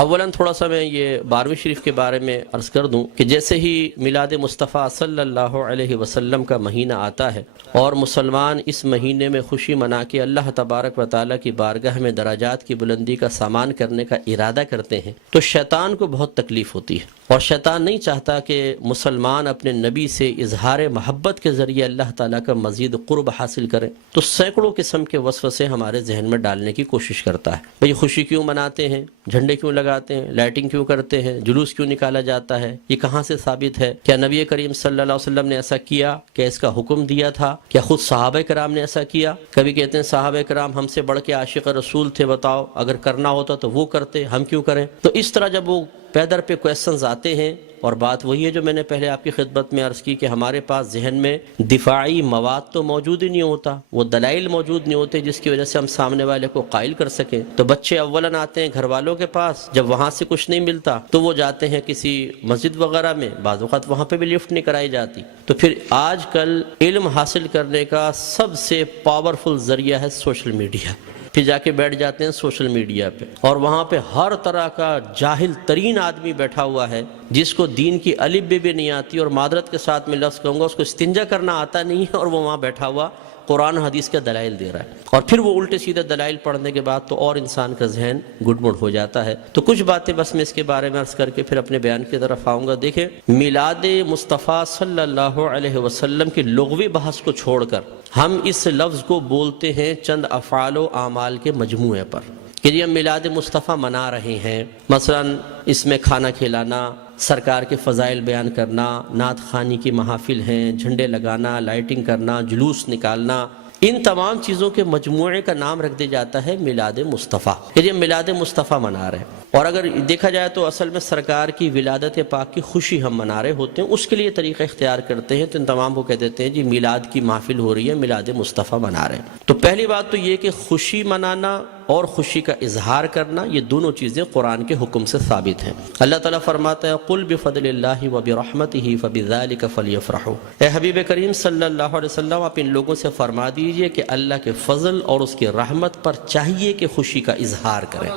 اولاً تھوڑا سا میں یہ 12ویں شریف کے بارے میں عرض کر دوں کہ جیسے ہی میلاد مصطفیٰ صلی اللہ علیہ وسلم کا مہینہ آتا ہے اور مسلمان اس مہینے میں خوشی منا کے اللہ تبارک و تعالیٰ کی بارگاہ میں درجات کی بلندی کا سامان کرنے کا ارادہ کرتے ہیں تو شیطان کو بہت تکلیف ہوتی ہے، اور شیطان نہیں چاہتا کہ مسلمان اپنے نبی سے اظہار محبت کے ذریعے اللہ تعالیٰ کا مزید قرب حاصل کریں، تو سینکڑوں قسم کے وسوسے ہمارے ذہن میں ڈالنے کی کوشش کرتا ہے۔ بھئی خوشی کیوں مناتے ہیں، جھنڈے کیوں لگاتے ہیں، لائٹنگ کیوں کرتے ہیں، جلوس کیوں نکالا جاتا ہے، یہ کہاں سے ثابت ہے؟ کیا نبی کریم صلی اللہ علیہ وسلم نے ایسا کیا؟ کیا اس کا حکم دیا تھا؟ کیا خود صحابہ کرام نے ایسا کیا؟ کبھی کہتے ہیں صحابہ کرام ہم سے بڑھ کے عاشق رسول تھے، بتاؤ اگر کرنا ہوتا تو وہ کرتے، ہم کیوں کریں؟ تو اس طرح جب وہ پیدر پہ کویسچنز آتے ہیں، اور بات وہی ہے جو میں نے پہلے آپ کی خدمت میں عرض کی کہ ہمارے پاس ذہن میں دفاعی مواد تو موجود ہی نہیں ہوتا، وہ دلائل موجود نہیں ہوتے جس کی وجہ سے ہم سامنے والے کو قائل کر سکیں۔ تو بچے اولاً آتے ہیں گھر والوں کے پاس، جب وہاں سے کچھ نہیں ملتا تو وہ جاتے ہیں کسی مسجد وغیرہ میں، بعض اوقات وہاں پہ بھی لفٹ نہیں کرائی جاتی۔ تو پھر آج کل علم حاصل کرنے کا سب سے پاورفل ذریعہ ہے سوشل میڈیا، پھر جا کے بیٹھ جاتے ہیں سوشل میڈیا پہ، اور وہاں پہ ہر طرح کا جاہل ترین آدمی بیٹھا ہوا ہے جس کو دین کی الف بے بھی نہیں آتی، اور معذرت کے ساتھ میں لفظ کہوں گا اس کو استنجا کرنا آتا نہیں ہے، اور وہ وہاں بیٹھا ہوا قرآن حدیث کے دلائل دے رہا ہے، اور پھر وہ الٹے سیدھے دلائل پڑھنے کے بعد تو اور انسان کا ذہن گڑبڑ ہو جاتا ہے۔ تو کچھ باتیں بس میں اس کے بارے میں عرض کر کے پھر اپنے بیان کی طرف آؤں گا۔ دیکھیں، میلاد مصطفیٰ صلی اللہ علیہ وسلم کی لغوی بحث کو چھوڑ کر ہم اس لفظ کو بولتے ہیں چند افعال و اعمال کے مجموعے پر کہ یہ میلاد مصطفیٰ منا رہے ہیں۔ مثلا اس میں کھانا کھلانا، سرکار کے فضائل بیان کرنا، نعت خوانی کی محافل ہیں، جھنڈے لگانا، لائٹنگ کرنا، جلوس نکالنا، ان تمام چیزوں کے مجموعے کا نام رکھ دیا جاتا ہے میلاد مصطفیٰ، کہ یہ میلاد مصطفیٰ منا رہے ہیں۔ اور اگر دیکھا جائے تو اصل میں سرکار کی ولادت پاک کی خوشی ہم منا رہے ہوتے ہیں، اس کے لیے طریقہ اختیار کرتے ہیں، تو ان تمام کو کہہ دیتے ہیں جی میلاد کی محفل ہو رہی ہے، میلاد مصطفیٰ منا رہے ہیں۔ تو پہلی بات تو یہ کہ خوشی منانا اور خوشی کا اظہار کرنا، یہ دونوں چیزیں قرآن کے حکم سے ثابت ہیں۔ اللہ تعالیٰ فرماتا ہے قُلْ بِفَضْلِ اللَّهِ وَبِرَحْمَتِهِ فَبِذَلِكَ فَلْيَفْرَحُوا، اے حبیب کریم صلی اللہ علیہ وسلم آپ ان لوگوں سے فرما دیجئے کہ اللہ کے فضل اور اس کی رحمت پر چاہیے کہ خوشی کا اظہار کریں۔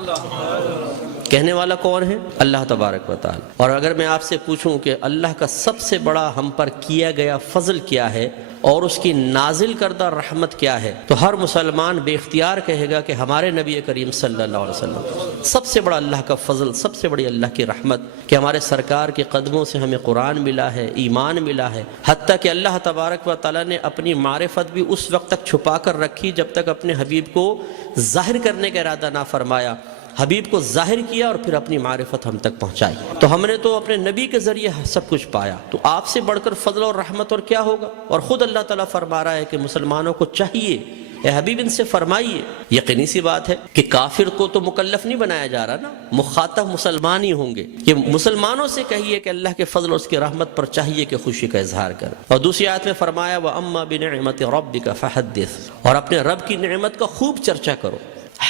کہنے والا کون ہے؟ اللہ تبارک و تعالی۔ اور اگر میں آپ سے پوچھوں کہ اللہ کا سب سے بڑا ہم پر کیا گیا فضل کیا ہے اور اس کی نازل کردہ رحمت کیا ہے، تو ہر مسلمان بے اختیار کہے گا کہ ہمارے نبی کریم صلی اللہ علیہ وسلم سب سے بڑا اللہ کا فضل، سب سے بڑی اللہ کی رحمت کہ ہمارے سرکار کے قدموں سے ہمیں قرآن ملا ہے، ایمان ملا ہے، حتیٰ کہ اللہ تبارک و تعالیٰ نے اپنی معرفت بھی اس وقت تک چھپا کر رکھی جب تک اپنے حبیب کو ظاہر کرنے کا ارادہ نہ فرمایا۔ حبیب کو ظاہر کیا اور پھر اپنی معرفت ہم تک پہنچائی، تو ہم نے تو اپنے نبی کے ذریعے سب کچھ پایا، تو آپ سے بڑھ کر فضل اور رحمت اور کیا ہوگا؟ اور خود اللہ تعالیٰ فرما رہا ہے کہ مسلمانوں کو چاہیے، اے حبیب ان سے فرمائیے۔ یقینی سی بات ہے کہ کافر کو تو مکلف نہیں بنایا جا رہا نا، مخاطب مسلمان ہی ہوں گے، کہ مسلمانوں سے کہیے کہ اللہ کے فضل اور اس کی رحمت پر چاہیے کہ خوشی کا اظہار کریں۔ اور دوسری آیت میں فرمایا وَأَمَّا بِنِعْمَةِ رَبِّكَ فَحَدِّثْ، اور اپنے رب کی نعمت کا خوب چرچا کرو۔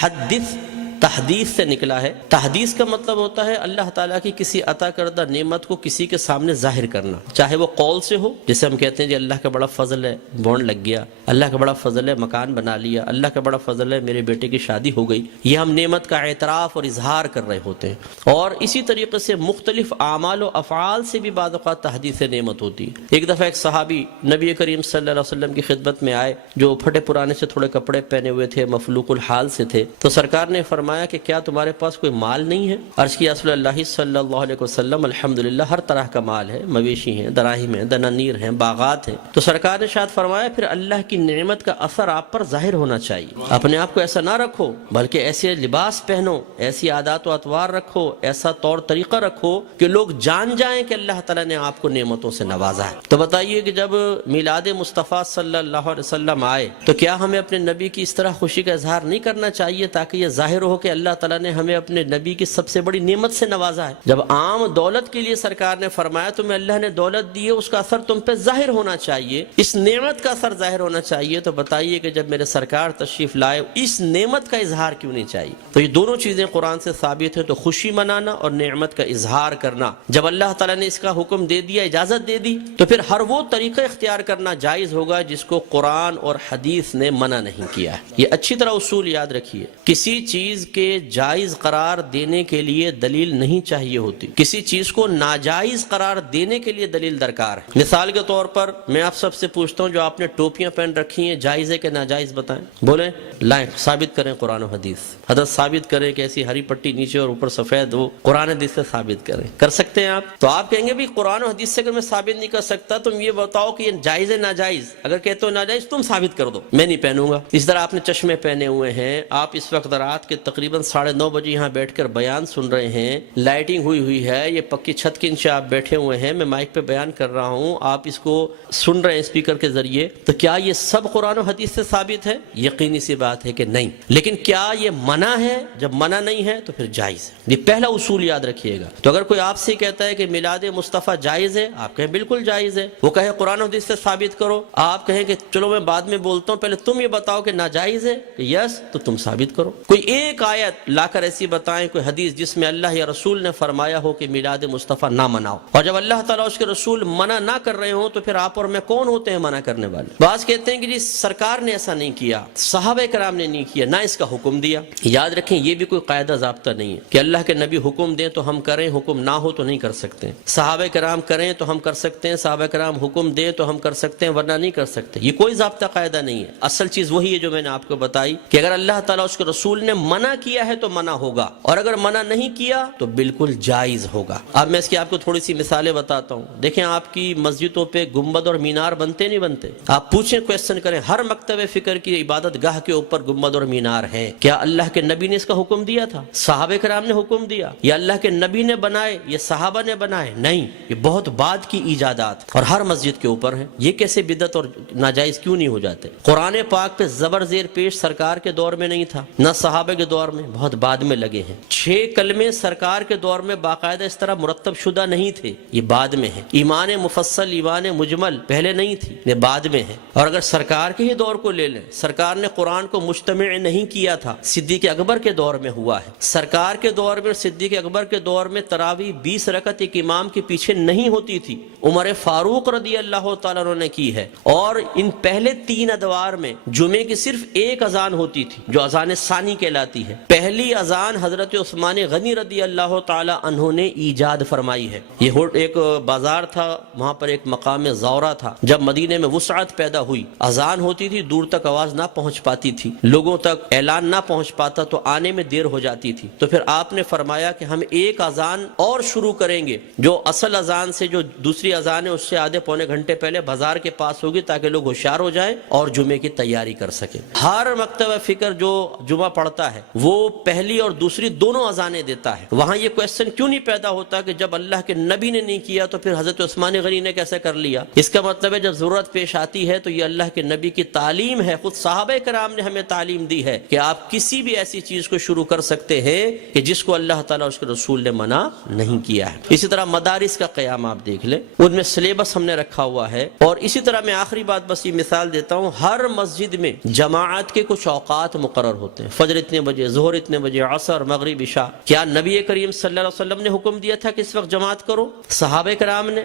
حدث تحدیث سے نکلا ہے۔ تحدیث کا مطلب ہوتا ہے اللہ تعالیٰ کی کسی عطا کردہ نعمت کو کسی کے سامنے ظاہر کرنا، چاہے وہ قول سے ہو، جیسے ہم کہتے ہیں جی اللہ کا بڑا فضل ہے بونڈ لگ گیا، اللہ کا بڑا فضل ہے مکان بنا لیا، اللہ کا بڑا فضل ہے میرے بیٹے کی شادی ہو گئی، یہ ہم نعمت کا اعتراف اور اظہار کر رہے ہوتے ہیں۔ اور اسی طریقے سے مختلف اعمال و افعال سے بھی بعض اوقات تحدیث نعمت ہوتی ہے۔ ایک دفعہ ایک صحابی نبی کریم صلی اللہ علیہ وسلم کی خدمت میں آئے، جو پھٹے پرانے سے تھوڑے کپڑے پہنے ہوئے تھے، مفلوق الحال سے تھے، تو سرکار نے فرمایا کہ کیا تمہارے پاس کوئی مال نہیں ہے؟ عرض کیا رسول اللہ صلی اللہ علیہ وسلم الحمدللہ ہر طرح کا مال ہے، مویشی ہیں، دراہم ہیں، دنانیر ہیں، باغات ہیں۔ تو سرکار نے شاید فرمایا پھر اللہ کی نعمت کا اثر آپ پر ظاہر ہونا چاہیے، اپنے آپ کو ایسا نہ رکھو بلکہ ایسے لباس پہنو، ایسی عادات و اطوار رکھو، ایسا طور طریقہ رکھو کہ لوگ جان جائیں کہ اللہ تعالیٰ نے آپ کو نعمتوں سے نوازا ہے۔ تو بتائیے کہ جب میلاد مصطفیٰ صلی اللہ علیہ وسلم آئے تو کیا ہمیں اپنے نبی کی اس طرح خوشی کا اظہار نہیں کرنا چاہیے تاکہ یہ ظاہر ہو کہ اللہ تعالیٰ نے ہمیں اپنے نبی کی سب سے بڑی نعمت سے نوازا ہے؟ جب عام دولت کے لیے سرکار نے فرمایا تمہیں اللہ نے دولت دی ہے، اس کا اثر تم پہ ظاہر ہونا چاہیے، اس نعمت کا اثر ظاہر ہونا چاہیے، تو بتائیے کہ جب میرے سرکار تشریف لائے اس نعمت کا اظہار کیوں نہیں چاہیے؟ تو یہ دونوں چیزیں قرآن سے ثابت ہیں، تو خوشی منانا اور نعمت کا اظہار کرنا، جب اللہ تعالیٰ نے اس کا حکم دے دیا، اجازت دے دی، تو پھر ہر وہ طریقہ اختیار کرنا جائز ہوگا جس کو قرآن اور حدیث نے منع نہیں کیا ہے۔ یہ اچھی طرح اصول یاد رکھیے، کسی چیز چیز کے جائز قرار دینے کے لیے دلیل نہیں چاہیے ہوتی، کسی چیز کو ناجائز قرار دینے کے لیے دلیل درکار ہے۔ مثال کے طور پر میں آپ سب سے پوچھتا ہوں، جو آپ نے ٹوپیاں پہن رکھی ہیں جائز ہے کہ ناجائز بتائیں؟ بولیں، لائیں، ثابت کریں قرآن و حدیث۔ حضرت ثابت کریں کہ ایسی ہری پٹی نیچے اور اوپر سفید ہو، قرآن حدیث سے ثابت کریں۔ کر سکتے ہیں آپ؟ تو آپ کہیں گے بھی قرآن و حدیث سے اگر میں ثابت نہیں کر سکتا تم یہ بتاؤ کہ یہ جائز ہے ناجائز؟ اگر کہتے ہو ناجائز تم ثابت کر دو، میں نہیں پہنوں گا۔ اس طرح آپ نے چشمے پہنے ہوئے ہیں، آپ اس وقت رات کے تقریباً 9:30 بجے یہاں بیٹھ کر بیان سن رہے ہیں، لائٹنگ ہوئی ہے، یہ پکی چھت کے نیچے آپ بیٹھے ہوئے ہیں، میں مائک پہ بیان کر رہا ہوں، آپ اس کو سن رہے ہیں اسپیکر کے ذریعے، تو کیا یہ سب قرآن و حدیث سے ثابت ہے؟ یقینی سی بات ہے کہ نہیں۔ لیکن کیا یہ منع ہے؟ جب منع نہیں ہے تو پھر جائز ہے۔ یہ پہلا اصول یاد رکھیے گا۔ تو اگر کوئی آپ سے کہتا ہے کہ میلاد مصطفیٰ جائز ہے، آپ کہیں بالکل جائز ہے، وہ کہے قرآن و حدیث سے ثابت کرو، آپ کہیں کہ چلو میں بعد میں بولتا ہوں، پہلے تم یہ بتاؤ کہ ناجائز ہے کہ یس، تو تم ثابت کرو۔ کوئی ایک آیت لا کر ایسی بتائیں، کوئی حدیث جس میں اللہ یا رسول نے فرمایا ہو کہ میلاد مصطفیٰ نہ مناؤ، اور جب اللہ تعالیٰ اس کے رسول منع نہ کر رہے ہوں تو پھر آپ اور میں کون ہوتے ہیں منع کرنے والے؟ بعض کہتے ہیں کہ جی سرکار نے ایسا نہیں کیا، صحابہ کرام نے نہیں کیا، نہ اس کا حکم دیا۔ یاد رکھیں یہ بھی کوئی قاعدہ ضابطہ نہیں ہے کہ اللہ کے نبی حکم دیں تو ہم کریں، حکم نہ ہو تو نہیں کر سکتے۔ صحابہ کرام کریں تو ہم کر سکتے ہیں، صحابہ کرام حکم دیں تو ہم کر سکتے ہیں، ورنہ نہیں کر سکتے۔ یہ کوئی ضابطہ قاعدہ نہیں ہے۔ اصل چیز وہی ہے جو میں نے آپ کو بتائی کہ اگر اللہ تعالیٰ اس کے رسول نے منع کیا ہے تو منع ہوگا، اور اگر منع نہیں کیا تو بالکل جائز ہوگا۔ اب میں اس کی آپ کو تھوڑی سی مثالیں بتاتا ہوں۔ دیکھیں آپ کی مسجدوں پہ گنبد اور مینار بنتے نہیں بنتے؟ آپ پوچھیں، کویسچن کریں، ہر مکتب فکر کی عبادت گاہ کے اوپر گنبد اور مینار ہے، کیا اللہ کے نبی نے اس کا حکم دیا تھا؟ صحابہ کرام نے حکم دیا؟ یا اللہ کے نبی نے بنائے یا صحابہ نے بنائے؟ نہیں، یہ بہت بعد کی ایجادات اور ہر مسجد کے اوپر ہیں۔ یہ کیسے بدعت اور ناجائز کیوں نہیں ہو جاتے؟ قرآن پاک پہ زبر زیر پیش سرکار کے دور میں نہیں تھا، نہ صحابہ کے دور میں، بہت بعد میں لگے ہیں۔ 6 کلمے سرکار کے دور میں باقاعدہ اس طرح مرتب شدہ نہیں تھے، یہ بعد میں ہے۔ ایمان مفصل، ایمان مجمل پہلے نہیں تھی، یہ بعد میں ہے۔ اور اگر سرکار کے ہی دور کو لے لیں، سرکار نے قرآن کو مجتمع نہیں کیا تھا، صدیق اکبر کے دور میں ہوا ہے۔ سرکار کے دور میں، صدیق اکبر کے دور میں تراویح 20 رکعت ایک امام کے پیچھے نہیں ہوتی تھی، عمر فاروق رضی اللہ تعالیٰ عنہ نے کی ہے۔ اور ان پہلے 3 ادوار میں جمعے کی صرف ایک اذان ہوتی تھی جو اذان ثانی کہلاتی ہے۔ پہلی اذان حضرت عثمان غنی رضی اللہ تعالیٰ عنہ نے ایجاد فرمائی ہے۔ یہ ایک بازار تھا، وہاں پر ایک مقام زورہ تھا۔ جب مدینے میں وسعت پیدا ہوئی، اذان ہوتی تھی، دور تک آواز نہ پہنچ پاتی تھی، لوگوں تک اعلان نہ پہنچ پاتا تو آنے میں دیر ہو جاتی تھی، تو پھر آپ نے فرمایا کہ ہم ایک اذان اور شروع کریں گے جو اصل اذان سے، جو دوسری اذان ہے اس سے آدھے پونے گھنٹے پہلے بازار کے پاس ہوگی، تاکہ لوگ ہوشیار ہو جائیں اور جمعے کی تیاری کر سکیں۔ ہر مکتبہ فکر جو جمعہ پڑھتا ہے وہ پہلی اور دوسری دونوں اذانیں دیتا ہے۔ وہاں یہ کویسچن کیوں نہیں پیدا ہوتا کہ جب اللہ کے نبی نے نہیں کیا تو پھر حضرت عثمان غنی نے کیسے کر لیا؟ اس کا مطلب ہے جب ضرورت پیش آتی ہے تو یہ اللہ کے نبی کی تعلیم ہے، خود صحابہ کرام نے ہمیں تعلیم دی ہے کہ آپ کسی بھی ایسی چیز کو شروع کر سکتے ہیں کہ جس کو اللہ تعالیٰ اس کے رسول نے منع نہیں کیا ہے۔ اسی طرح مدارس کا قیام آپ دیکھ لیں، ان میں سلیبس ہم نے رکھا ہوا ہے۔ اور اسی طرح میں آخری بات بس یہ مثال دیتا ہوں، ہر مسجد میں جماعت کے کچھ اوقات مقرر ہوتے ہیں، فجر اتنے بجے، ظہر اتنے بجے، عصر، مغرب، عشاء۔ کیا نبی کریم صلی اللہ علیہ وسلم نے حکم دیا تھا کہ اس وقت جماعت کرو؟ صحابہ کرام نے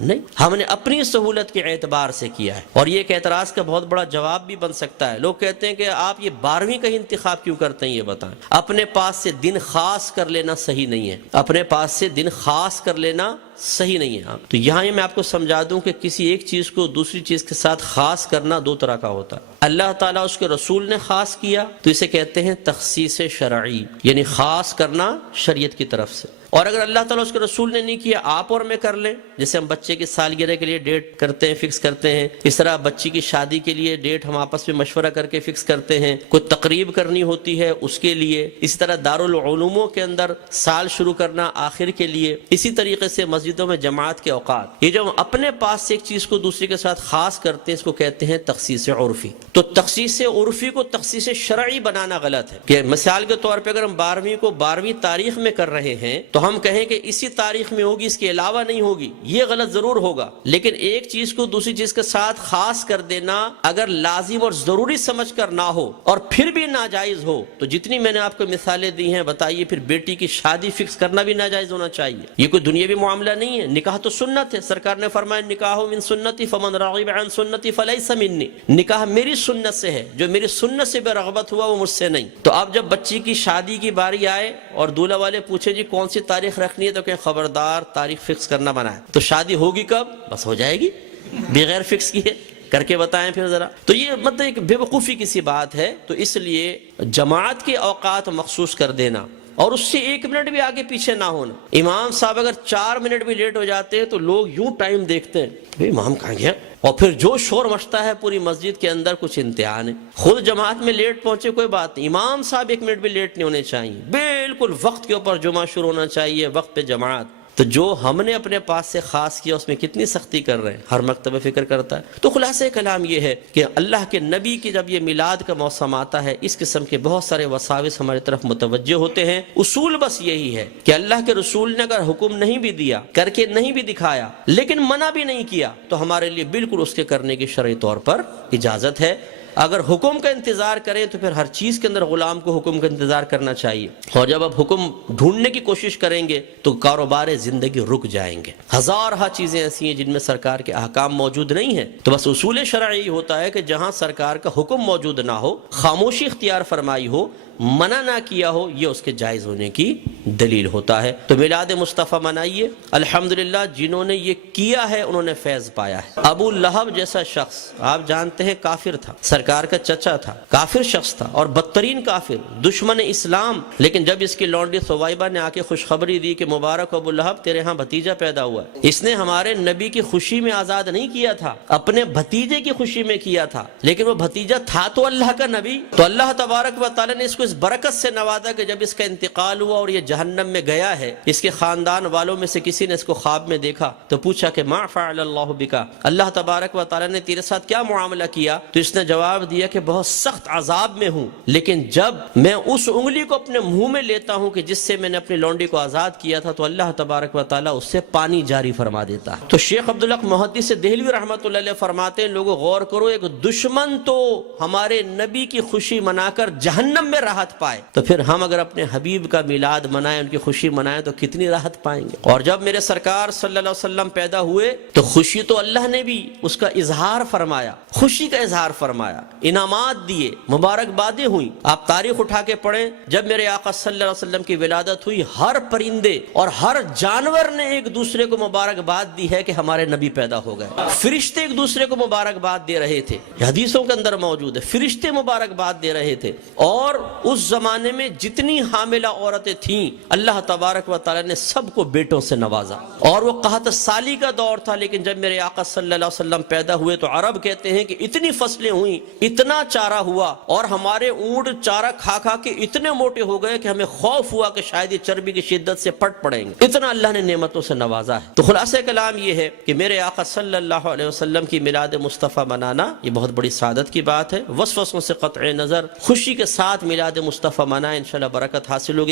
نہیں، ہم نے اپنی سہولت کے اعتبار سے کیا ہے۔ اور یہ ایک اعتراض کا بہت بڑا جواب بھی بن سکتا ہے۔ لوگ کہتے ہیں کہ آپ یہ 12ویں کا ہی انتخاب کیوں کرتے ہیں؟ یہ بتائیں۔ اپنے پاس سے دن خاص کر لینا صحیح نہیں ہے، اپنے پاس سے دن خاص کر لینا صحیح نہیں ہے۔ تو یہاں میں آپ کو سمجھا دوں کہ کسی ایک چیز کو دوسری چیز کے ساتھ خاص کرنا 2 طرح کا ہوتا ہے۔ اللہ تعالیٰ اس کے رسول نے خاص کیا تو اسے کہتے ہیں تخصیص شرعی، یعنی خاص کرنا شریعت کی طرف سے۔ اور اگر اللہ تعالیٰ اس کے رسول نے نہیں کیا، آپ اور میں کر لیں، جیسے ہم بچے کی سالگرہ کے لیے ڈیٹ کرتے ہیں، فکس کرتے ہیں، اس طرح بچی کی شادی کے لیے ڈیٹ ہم آپس میں مشورہ کر کے فکس کرتے ہیں، کوئی تقریب کرنی ہوتی ہے اس کے لیے، اسی طرح دارالعلوموں کے اندر سال شروع کرنا آخر کے لیے، اسی طریقے سے مسجدوں میں جماعت کے اوقات۔ یہ جو ہم اپنے پاس سے ایک چیز کو دوسری کے ساتھ خاص کرتے ہیں، اس کو کہتے ہیں تخصیص عرفی۔ تو تخصیص عرفی کو تخصیص شرعی بنانا غلط ہے کہ مثال کے طور پہ اگر ہم 12ویں کو 12ویں تاریخ میں کر رہے ہیں تو ہم کہیں کہ اسی تاریخ میں ہوگی، اس کے علاوہ نہیں ہوگی، یہ غلط ضرور ہوگا۔ لیکن ایک چیز کو دوسری چیز کے ساتھ خاص کر دینا اگر لازم اور ضروری سمجھ کر نہ ہو اور پھر بھی ناجائز ہو تو جتنی میں نے آپ کو مثالیں دی ہیں، بتائیے پھر بیٹی کی شادی فکس کرنا بھی ناجائز ہونا چاہیے؟ یہ کوئی دنیاوی معاملہ نہیں ہے، نکاح تو سنت ہے، سرکار نے فرمایا نکاح من سنتی فمن راغب عن سنتی فلیس منی، نکاح میری سنت سے ہے، جو میری سنت سے بے رغبت ہوا وہ مجھ سے نہیں۔ تو اب جب بچی کی شادی کی باری آئے اور دولہا والے پوچھے جی کون سی تاریخ رکھنی ہے، تو کہ خبردار تاریخ فکس کرنا منع ہے۔ تو شادی ہوگی کب؟ بس ہو جائے گی، بغیر فکس کیے کر کے بتائیں پھر ذرا۔ تو یہ مطلب ایک بے وقوفی کی سی بات ہے۔ تو اس لیے جماعت کے اوقات مخصوص کر دینا اور اس سے 1 منٹ بھی آگے پیچھے نہ ہونا۔ امام صاحب اگر 4 منٹ بھی لیٹ ہو جاتے ہیں تو لوگ یوں ٹائم دیکھتے ہیں، بھئی امام کہاں گیا، اور پھر جو شور مچتا ہے پوری مسجد کے اندر، کچھ امتحان ہے۔ خود جماعت میں لیٹ پہنچے کوئی بات نہیں، امام صاحب 1 منٹ بھی لیٹ نہیں ہونے چاہیے، بالکل وقت کے اوپر جمعہ شروع ہونا چاہیے، وقت پہ جماعت۔ تو جو ہم نے اپنے پاس سے خاص کیا اس میں کتنی سختی کر رہے ہیں، ہر مکتبہ فکر کرتا ہے۔ تو خلاصہ کلام یہ ہے کہ اللہ کے نبی کی جب یہ میلاد کا موسم آتا ہے، اس قسم کے بہت سارے وساوس ہماری طرف متوجہ ہوتے ہیں۔ اصول بس یہی ہے کہ اللہ کے رسول نے اگر حکم نہیں بھی دیا، کر کے نہیں بھی دکھایا، لیکن منع بھی نہیں کیا، تو ہمارے لیے بالکل اس کے کرنے کی شرعی طور پر اجازت ہے۔ اگر حکم کا انتظار کریں تو پھر ہر چیز کے اندر غلام کو حکم کا انتظار کرنا چاہیے، اور جب آپ حکم ڈھونڈنے کی کوشش کریں گے تو کاروبار زندگی رک جائیں گے۔ ہزارہ چیزیں ایسی ہیں جن میں سرکار کے احکام موجود نہیں ہیں۔ تو بس اصول شرعی ہوتا ہے کہ جہاں سرکار کا حکم موجود نہ ہو، خاموشی اختیار فرمائی ہو، منع نہ کیا ہو، یہ اس کے جائز ہونے کی دلیل ہوتا ہے۔ تو میلاد مصطفیٰ منائیے، الحمدللہ جنہوں نے یہ کیا ہے انہوں نے فیض پایا ہے۔ ابو لہب جیسا شخص آپ جانتے ہیں کافر تھا، سرکار کا چچا تھا، کافر شخص تھا اور بدترین کافر، دشمن اسلام، لیکن جب اس کی لونڈی ثویبہ نے آ کے خوشخبری دی کہ مبارک ابو لہب تیرے ہاں بھتیجا پیدا ہوا ہے، اس نے ہمارے نبی کی خوشی میں آزاد نہیں کیا تھا، اپنے بھتیجے کی خوشی میں کیا تھا، لیکن وہ بھتیجا تھا تو اللہ کا نبی۔ تو اللہ تبارک و تعالی نے اس کو اس برکت سے نوازا کہ جب اس کا انتقال ہوا اور یہ جہنم میں گیا ہے، اس کے خاندان والوں میں سے کسی نے اس کو خواب میں دیکھا تو پوچھا کہ ما فعل اللہ بکا، اللہ تبارک و تعالی نے تیرے ساتھ کیا معاملہ کیا؟ تو اس نے جواب دیا کہ بہت سخت عذاب میں ہوں، لیکن جب میں اس انگلی کو اپنے منہ میں لیتا ہوں کہ جس سے میں نے اپنی لونڈی کو آزاد کیا تھا، تو اللہ تبارک و تعالی اس سے پانی جاری فرما دیتا ہے۔ تو شیخ عبدالحق محدث دہلوی رحمۃ اللہ علیہ فرماتے ہیں لوگوں غور کرو، ایک دشمن تو ہمارے نبی کی خوشی منا کر جہنم میں راحت پائے، تو پھر ہم اگر اپنے حبیب کا میلاد منائیں، ان کی خوشی منائیں تو کتنی راحت پائیں گے۔ اور جب میرے سرکار صلی اللہ علیہ وسلم پیدا ہوئے تو خوشی تو اللہ نے بھی اس کا اظہار فرمایا، خوشی کا اظہار فرمایا، انعامات دیے، مبارکبادیں ہوئیں۔ آپ تاریخ اٹھا کے پڑھیں، جب میرے آقا صلی اللہ علیہ وسلم کی ولادت ہوئی، ہر پرندے اور ہر جانور نے ایک دوسرے کو مبارکباد دی ہے کہ ہمارے نبی پیدا ہو گئے۔ فرشتے ایک دوسرے کو مبارکباد دے رہے تھے، حدیثوں کے اندر موجود ہے، فرشتے مبارکباد دے رہے تھے۔ اور اس زمانے میں جتنی حاملہ عورتیں تھیں اللہ تبارک و تعالی نے سب کو بیٹوں سے نوازا، اور وہ قحط سالی کا دور تھا، لیکن جب میرے آقا صلی اللہ علیہ وسلم پیدا ہوئے تو عرب کہتے ہیں کہ اتنی فصلیں ہوئیں، اتنا چارہ ہوا، اور ہمارے اونٹ چارہ کھا کھا کے اتنے موٹے ہو گئے کہ ہمیں خوف ہوا کہ شاید یہ چربی کی شدت سے پٹ پڑیں گے، اتنا اللہ نے نعمتوں سے نوازا ہے۔ تو خلاصہ کلام یہ ہے کہ میرے آقا صلی اللہ علیہ وسلم کی میلاد مصطفیٰ منانا یہ بہت بڑی سعادت کی بات ہے۔ وسوسوں سے قطع نظر خوشی کے ساتھ میلاد مصطفیٰ منائیں، انشاءاللہ برکت حاصل ہوگی۔